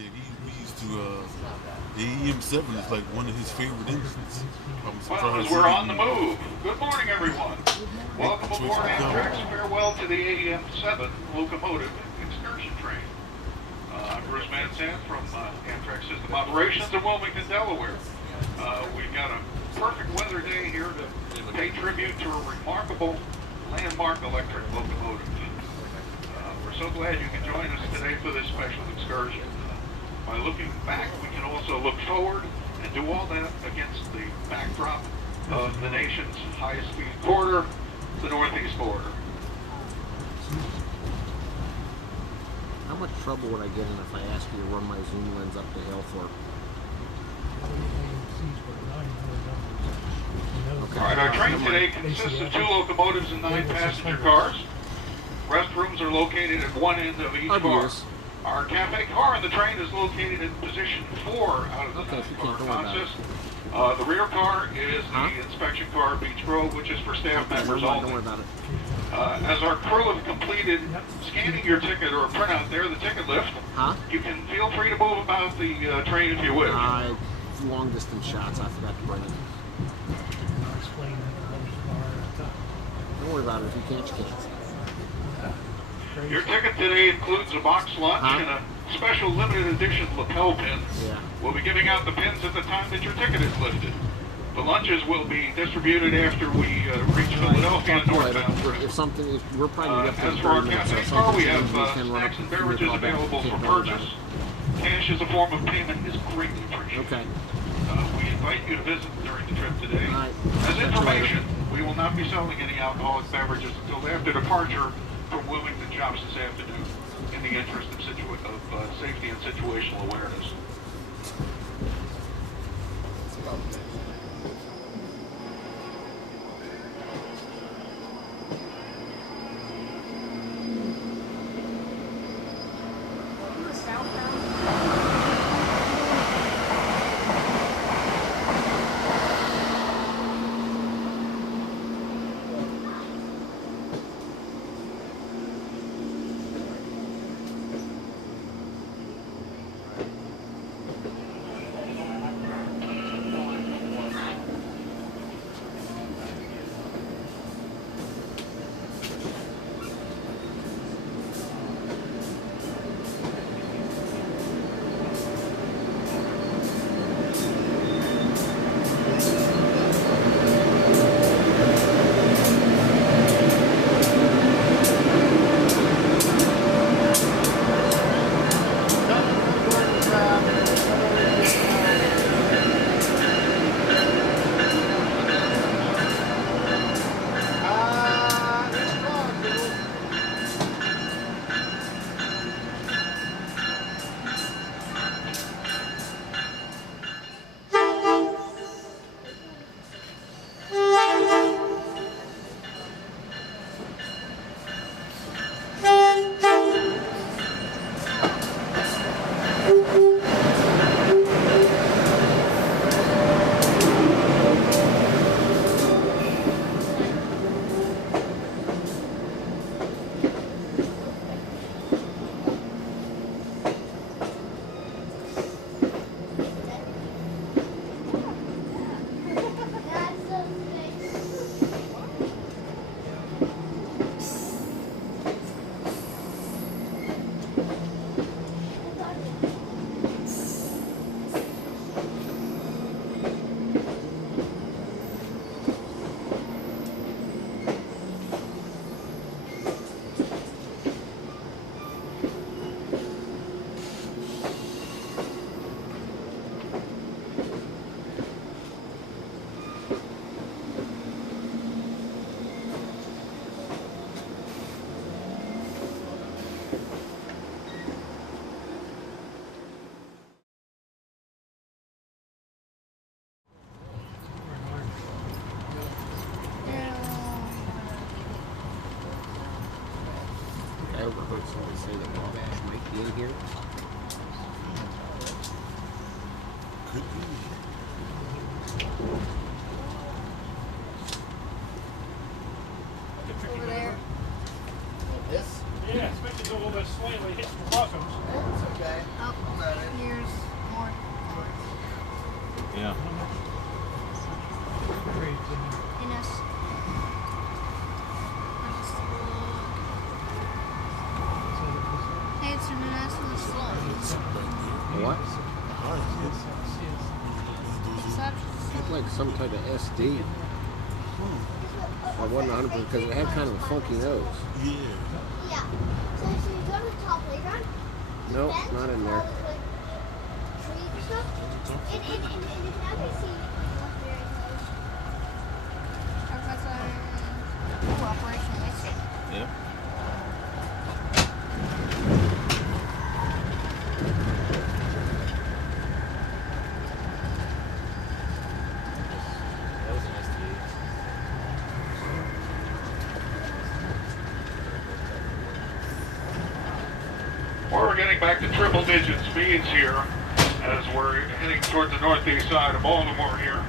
Yeah, we used to, AEM-7 is like one of his favorite engines. Well, as we're on the move, good morning, everyone. Welcome aboard Amtrak's farewell to the AEM-7 Locomotive excursion train. I'm Bruce Mansan from Amtrak System Operations in Wilmington, Delaware. We've got a perfect weather day here to pay tribute to a remarkable landmark electric locomotive. We're so glad you can join us today for this special excursion. By looking back, we can also look forward and do all that against the backdrop of the nation's highest speed corridor, the Northeast border. How much trouble would I get in if I asked you to run my zoom lens up to Halethorpe? Okay. All right, our train today consists of 2 locomotives and 9 passenger cars. Restrooms are located at one end of each car. Our cafe car in the train is located in position 4 out of the 9 car consist. The rear car is the inspection car, Beech Grove, which is for staff members only. Don't worry about it. As our crew have completed scanning your ticket or a printout there, the ticket lift, you can feel free to move about the train if you wish. Long distance shots, I forgot to bring it. Don't worry about it. If you can't, you can't. Your ticket today includes a box lunch and a special limited edition lapel pin. We'll be giving out the pins at the time that your ticket is lifted. The lunches will be distributed after we reach Philadelphia and northbound. If something is, we're probably as for our cafe car, we have snacks and beverages available for purchase. Cash as a form of payment is greatly appreciated. Okay. We invite you to visit during the trip today. As information, we will not be selling any alcoholic beverages until after departure from Wilmington Shops this afternoon in the interest of safety and situational awareness. I overheard somebody say that Wabash might be in here. Could be. Over there. This? Yeah, it's meant to go a little bit slowly, hit some buttons. It's okay. Oh. I'm at it. What? Exceptions. Looked like some type of SD. I wasn't 100% because it had kind of a funky nose. Yeah. Yeah. So you go to the top playground? Nope, not in there. Trees and stuff? And you can actually see what's very close. That's Operation Exit. Yeah. We're getting back to triple-digit speeds here as we're heading toward the northeast side of Baltimore here.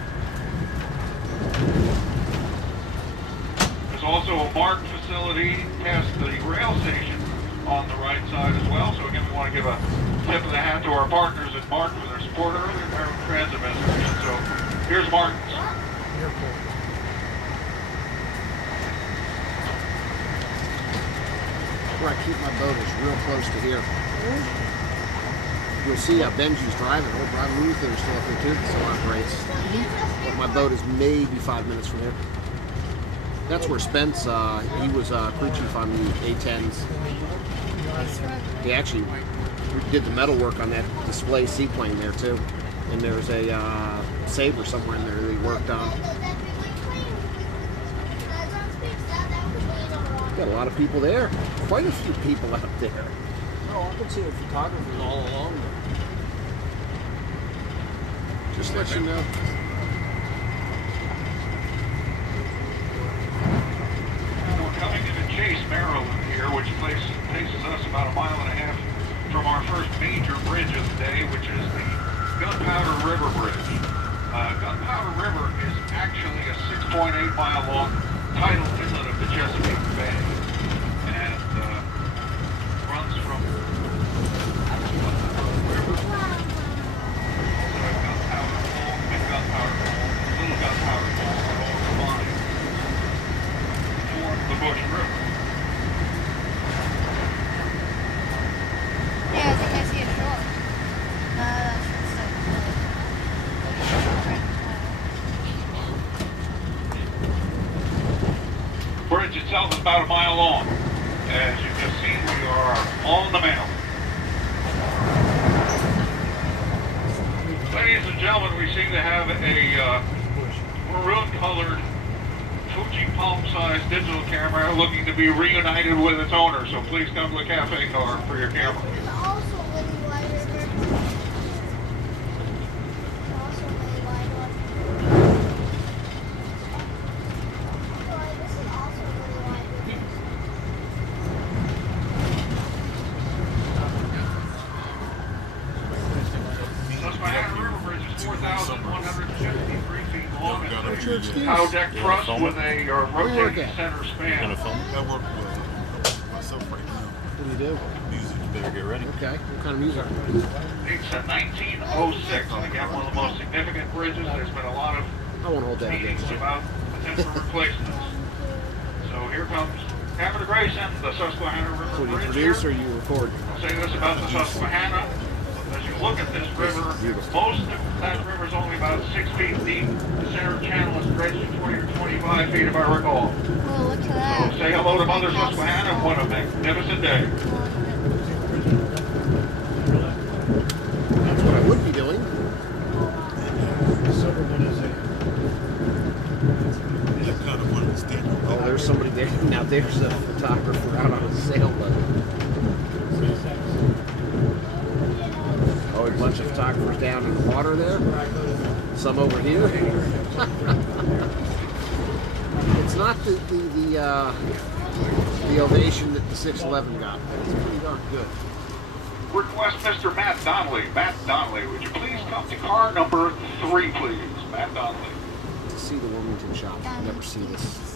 There's also a MARC facility past the rail station on the right side as well. So again, we want to give a tip of the hat to our partners at MARC for their support earlier in our transit message. So here's Martin's. Where I keep my boat is real close to here. You'll see Benji's driving. Old Brian Luther's still up there too, that still operates. But my boat is maybe 5 minutes from here. That's where Spence, he was crew chief on the A-10s. They actually did the metal work on that display seaplane there too. And there's a Sabre somewhere in there that he worked on. Got a lot of people there. Quite a few people out there. Oh, I can see the photographers all along there. Just let you know. We're coming into Chase, Maryland here, which places us about a mile and a half from our first major bridge of the day, which is the Gunpowder River Bridge. Gunpowder River is actually a 6.8 mile long tidal inlet of the Chesapeake Bay, and runs from River, Gunpowder Fall, Big Gunpowder Fall, Little Gunpowder Fall, are all combined to form the Bush River. Yeah, I think I see a shore. Bridge itself is about a mile long. As you've just seen, we are on the mountain. Ladies and gentlemen, we seem to have a maroon-colored Fuji palm-sized digital camera looking to be reunited with its owner. So please come to the cafe car for your camera. There's also really wide river. Also really wide one. This is also really wide river. Susquehanna River Bridge is 4,153 feet long. Church Cow deck truss with a rotating at? center Gonna span. film it? I work myself right now. What do you do? Music, you better get ready. Okay. What kind of music? It's a 1906, and again, one of the most significant bridges. There's been a lot of I won't hold that meetings against you. about potential replacements. So here comes Havre Grayson, the Susquehanna River So do you Bridge produce here. or you record? I'll say this about the Susquehanna. As you look at this river, most of that river is only about 6 feet deep. The center channel is stretched 20 or 25 feet, if I recall. Oh, look at So that. say hello to Mother Susquehanna. What a magnificent day. That's what I would be doing. That kind of one is deep. Oh, there's somebody there. Now there's a photographer out on a sailboat. Oh, a bunch of photographers down in the water there. Some over here. It's not the ovation that the 611 got. It's pretty darn good. Request Mr. Matt Donnelly. Matt Donnelly, would you please come to car number 3, please? Matt Donnelly. To see the Wilmington Shops. You never see this.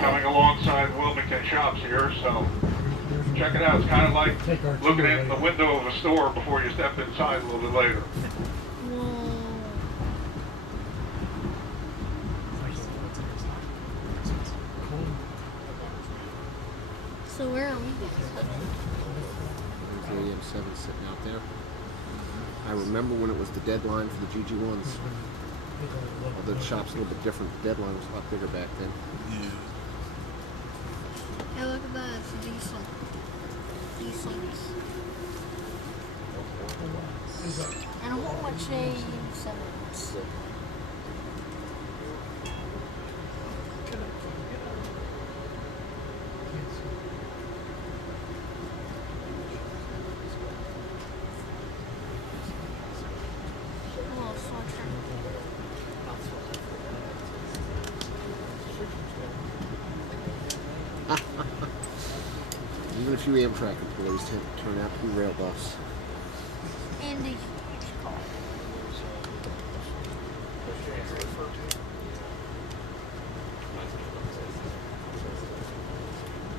Coming alongside Wilmington Shops here, so check it out. It's kind of like looking in the window of a store before you step inside a little bit later. So where are we? There's the AEM-7 sitting out there. I remember when it was the deadline for the GG1s. Although the shop's a little bit different, the deadline was a lot bigger back then. Yeah. Hey, look at that. It's decent. Decent. And a whole bunch of AEM-7s. Even a few Amtrak employees turn out to be rail buffs. Andy.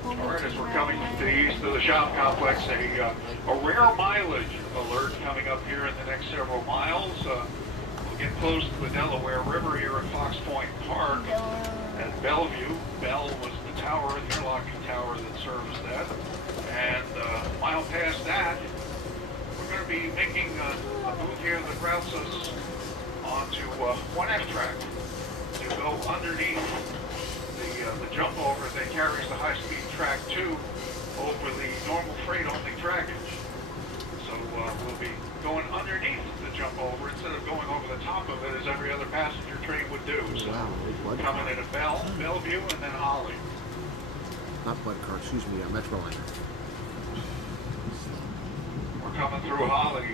Alright, as we're coming to the east of the shop complex, a rare mileage alert coming up here in the next several miles. We'll get close to the Delaware River here at Fox Point Park at Bellevue. Bell was the tower, the interlocking tower that serves that. And a mile past that, we're going to be making a move here that routes us onto one F-track to go underneath the jump over that carries the high-speed track 2 over the normal freight-only trackage. So we'll be going underneath the jump over instead of going over the top of it as every other passenger train would do. So coming into Bellevue and then Holly. Not blood car, excuse me, Metroliner. We're coming through Holly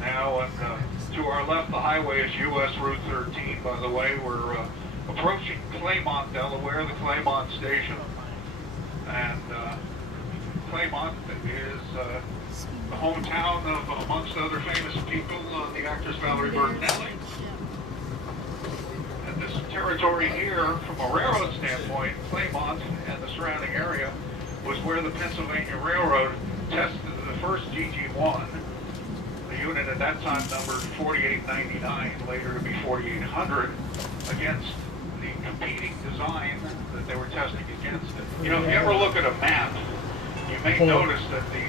now, and to our left the highway is US Route 13, by the way. We're approaching Claymont, Delaware, the Claymont station. And Claymont is the hometown of, amongst other famous people, the actress Valerie Bertinelli. And this territory here, from a railroad standpoint, Claymont and the surrounding area, was where the Pennsylvania Railroad tested the first GG1. The unit at that time numbered 4899, later to be 4800, against the competing design that they were testing against it. You know, if you ever look at a map, you may notice that the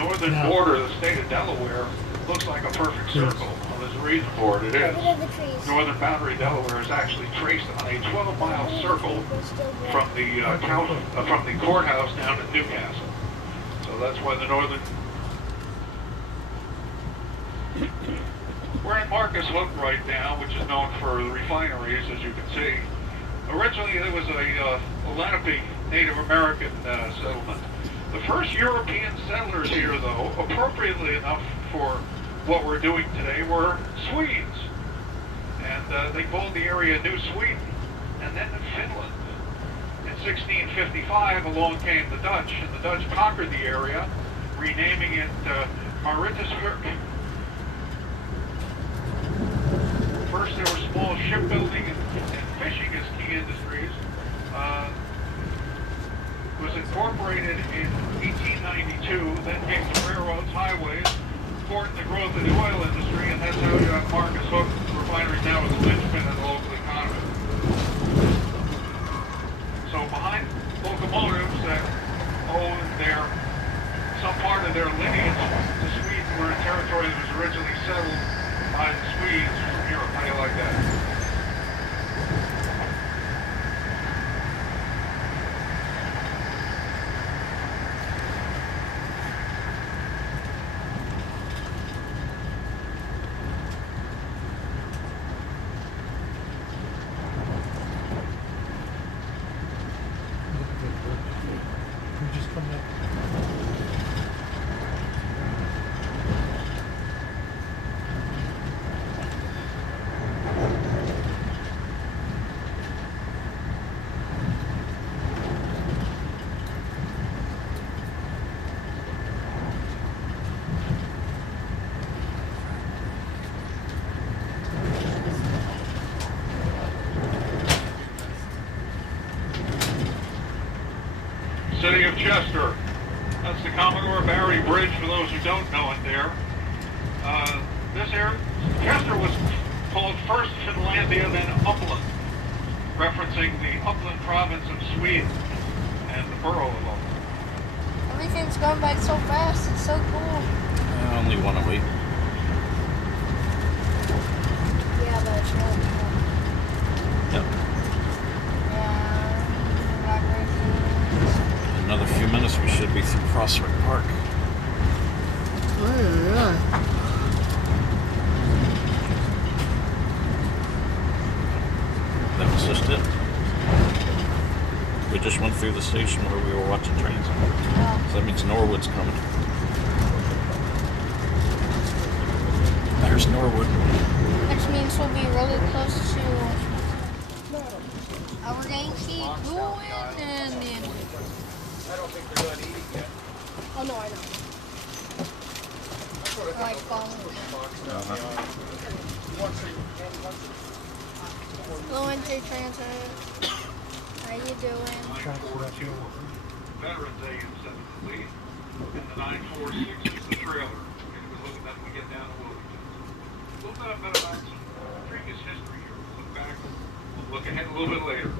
northern border of the state of Delaware looks like a perfect circle. Well, there's a reason for it. It is. Northern boundary of Delaware is actually traced on a 12-mile circle from the from the courthouse down to Newcastle. So that's why the northern. We're in Marcus Hook right now, which is known for the refineries, as you can see. Originally, there was a Lenape Native American settlement. The first European settlers here, though, appropriately enough for what we're doing today, were Swedes. And they called the area New Sweden, and then Finland. In 1655, along came the Dutch, and the Dutch conquered the area, renaming it Mauritshuis. First, there were small shipbuilding and fishing as key industries. Was incorporated in 1892, then came the railroads, highways, port, and the growth of the oil industry, and that's how you have Marcus Hook refinery now as a linchpin in the local economy. So behind locomotives that owe some part of their lineage to Sweden were a territory that was originally settled by the Swedes from Europe. How do you like that? City of Chester. That's the Commodore Barry Bridge, for those who don't know it there. This area, Chester was called first Finlandia, then Uppland, referencing the Uppland province of Sweden and the borough of Uppland. Everything's going by so fast. It's so cool. I only want to wait. just went through the station where we were watching trains. So that means Norwood's coming. There's Norwood. Which means we'll be really close to. We're going to keep going and then. I don't think they're done eating yet. Oh no, I know. Like following. Wilmington Transit. How you doing? 942 Veterans AEM-7 lead, and the 946 is the trailer. And we're looking at when we get down to Wilmington. A little bit about some previous history here. We'll look back, we'll look ahead a little bit later.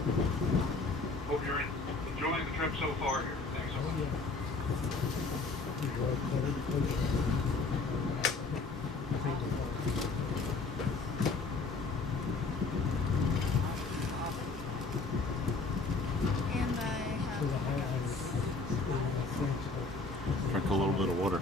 Hope you're enjoying the trip so far here. Thanks so much. And I have. Drink a little bit of water.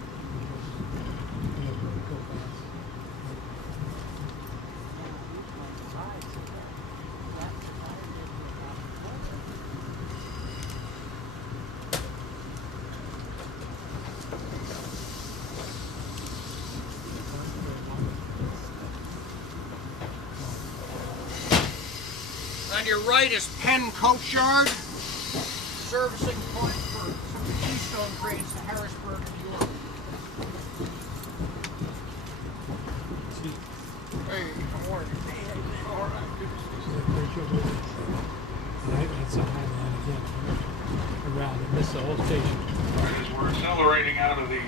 On your right is Penn Coach Yard, servicing point for some Eddystone trains to Harrisburg and Yord. Hey, how are you? All right, good to see you. That's a high line again. Around and miss the whole station. As we're accelerating out of the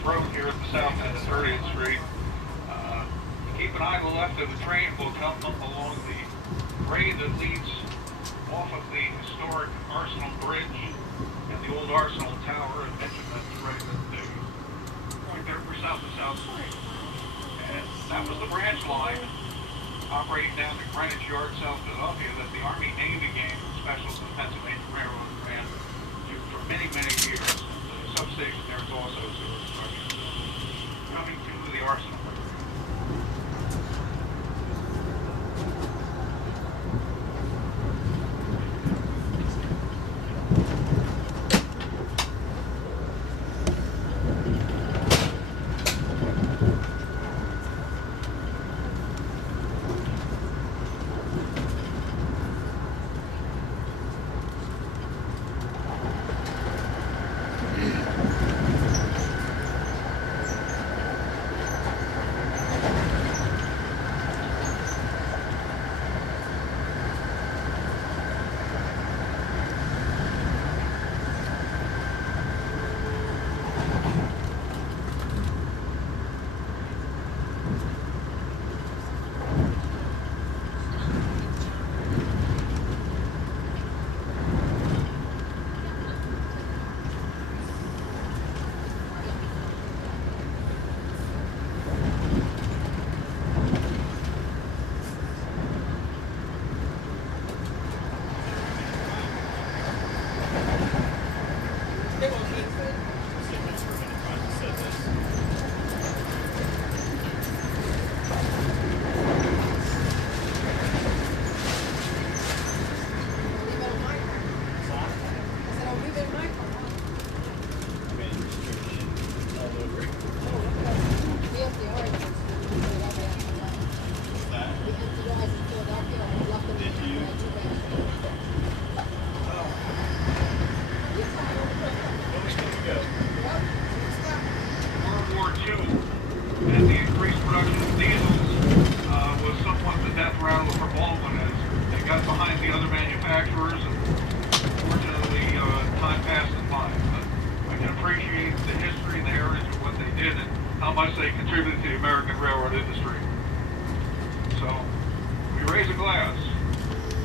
throat here at the south end of 30th Street, keep an eye to the left of the train. Will come along the grade that leads off of the historic Arsenal Bridge and the old Arsenal Tower, and mention that's right there for south to south Street. And that was the branch line operating down to Greenwich Yard, South Philadelphia, that the Army Navy gang specials of the Pennsylvania Railroad ran for many, many years. The substation there is also sewer structure. Coming to the Arsenal. Baldwin is. They got behind the other manufacturers, and fortunately, time passed them by. But I can appreciate the history and the heritage of what they did and how much they contributed to the American railroad industry. So, we raise a glass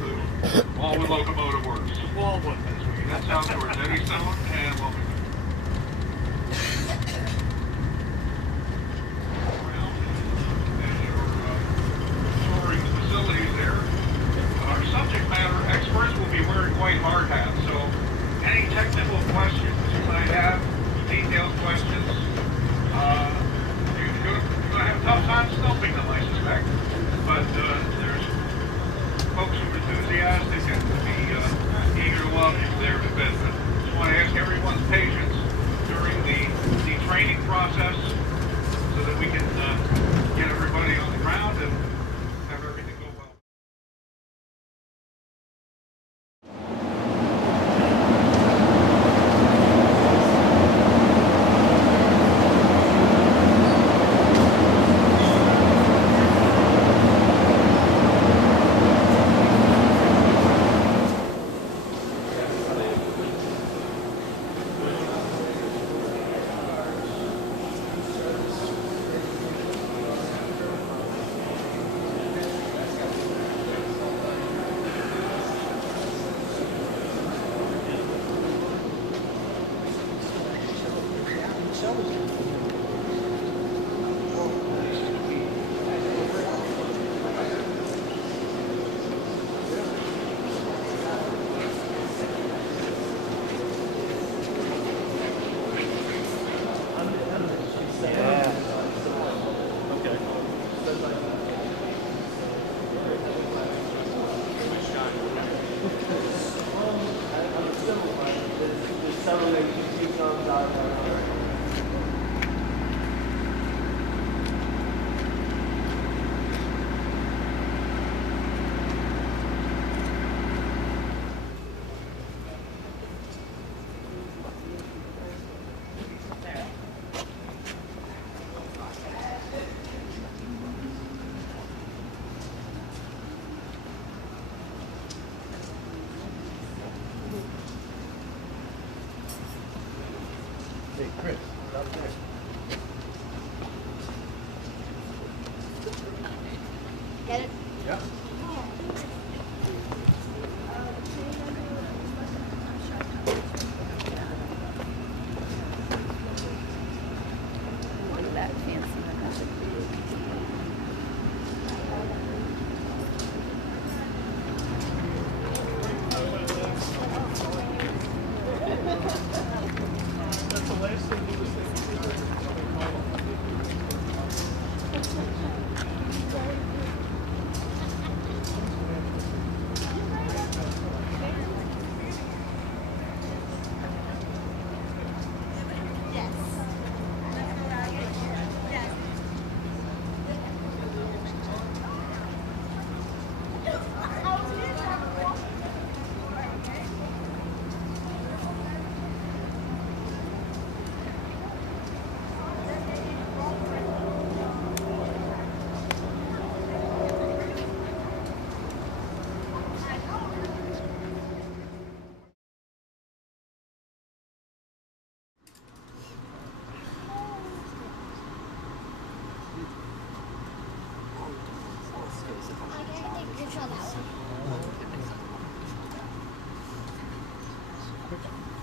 to Baldwin Locomotive Works. Baldwin, as we head south towards Eddystone and Wilmington. Subject matter experts will be wearing white hard hats, so any technical questions you might have, detailed questions, you're going to have a tough time stumping them, I suspect. But there's folks who are enthusiastic and be eager to welcome you. Hey, Chris, out there. Get it? Yeah. Look at that fancy. That's the last thing he was thinking.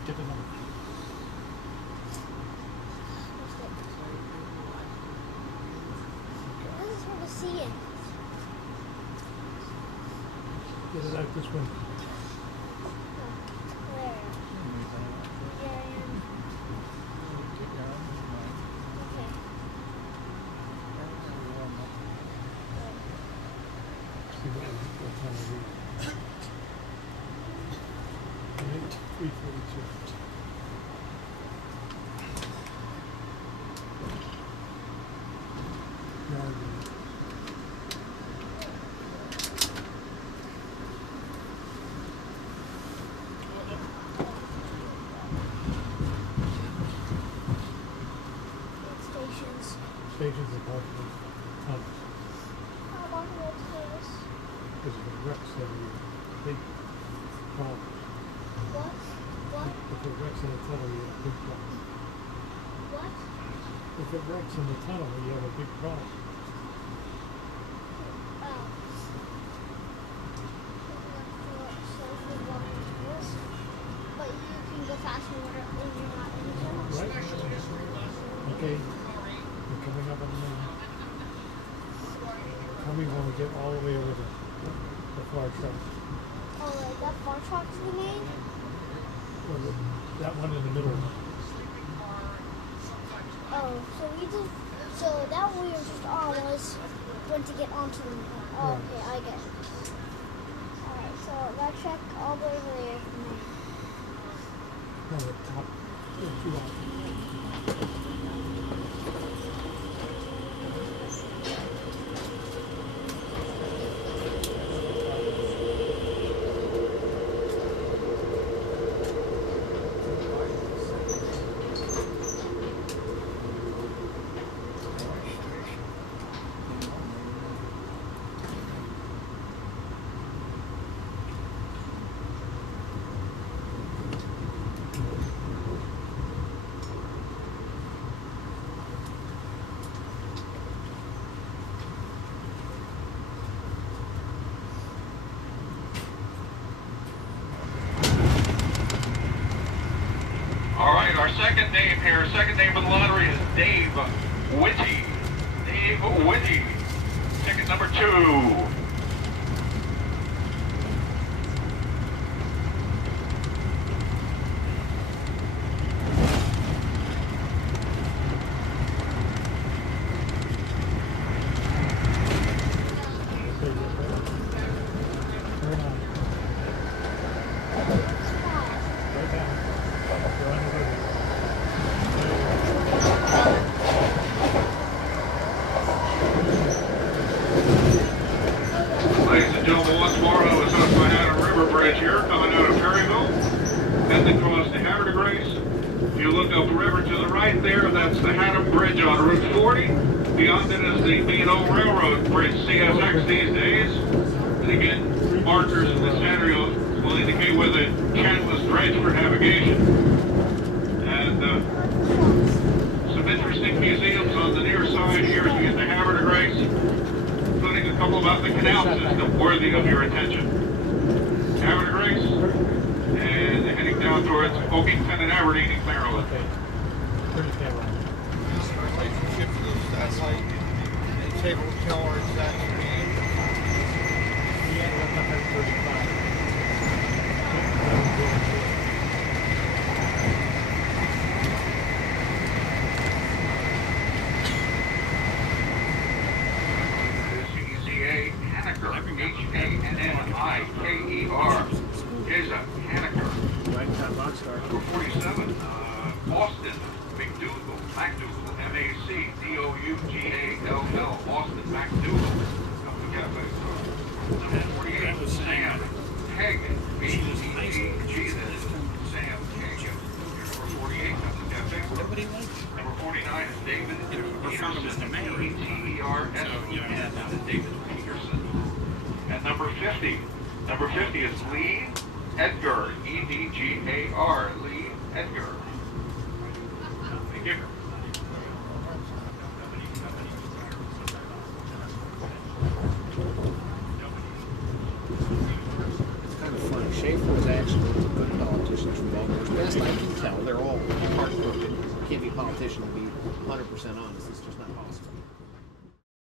Get the number. This is hard to see it. Get it out this way. Where? Yeah, I am. Okay. See what time it is. 3:42. Stations. Stations of Baltimore. How long will it take us? Because of the wrecks that are big problems. What? What? If it wrecks in the tunnel, you have a big problem. What? If it wrecks in the tunnel, you have a big problem. Oh. So if we walk into this, but you can go faster when you're not in the tunnel. Right? Okay. We're coming up on the main. Tell me when we get all the way over the far truck. Oh, like that far truck to the main? Or that one in the middle. Oh, so that one we were just on was when to get onto the main. Oh, okay, I get it. Alright, so that truck all the way over there is the main. No, the top. Two out. All right, our second name here, second name of the lottery is Dave Whitty. Dave Whitty. Ticket number 2. bridge here coming out of Perryville, heading across the Havre de Grace. If you look up the river to the right there, that's the Haddam Bridge on Route 40. Beyond it is the B&O Railroad Bridge, CSX these days. And again, markers in the center will indicate where the canvas dredge for navigation. And some interesting museums on the near side here as we get to Havre de Grace, including a couple about the canal system worthy of your attention. Havre de Grace, and heading down towards Oakington and Aberdeen and Maryland. Table will tell our exact speed. CZA Hanneker, H-A-N-N-I-K-E-R, is a Hanneker. Number 47, Austin McDougal, M-A-C-D-O-U-G-A-L-L, Austin McDougal. Number 48, Sam Peg, B-E-G-G-Jesus, Sam Peg. Number 48, Number 49 is David Peterson, P-E-T-E-R-S-E-N, David Peterson. And number 50 is Lee Edgar, E-D-G-A-R, Lee Edgar. Thank you. It's kind of funny. Schaefer was actually one of the good politicians from Baltimore. As best I can tell, they're all heartbroken. You can't be a politician and be 100% honest. It's just not possible.